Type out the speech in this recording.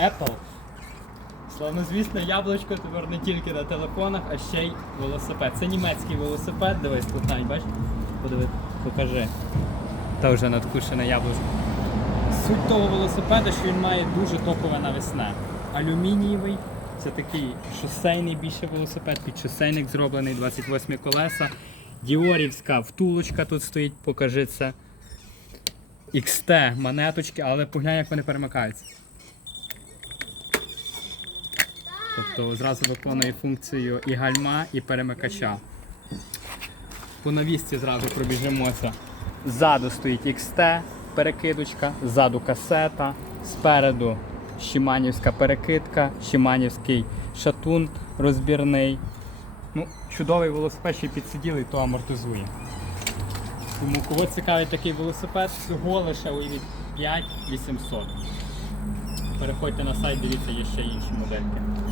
Apple. Славнозвісне яблучко тепер не тільки на телефонах, а ще й велосипед. Це німецький велосипед, дивись, тут бачиш? Подиви, покажи. Та вже надкушене яблучко. Суть того велосипеда, що він має дуже топове навісне. Алюмінієвий, це такий шосейний більше велосипед, під шосейник зроблений, 28 колеса. Діорівська втулочка тут стоїть, покажи це. XT монеточки, але поглянь, як вони перемикаються. Тобто зразу виконує функцію і гальма, і перемикача. По навісці зразу пробіжимося. Ззаду стоїть XT перекидочка, ззаду касета, спереду Шиманівська перекидка, Шиманівський шатун розбірний. Ну, чудовий велосипед, ще й підсиділий, то амортизує. Тому кого цікавить такий велосипед, всього лише уявіть 5800. Переходьте на сайт, дивіться, є ще інші модельки.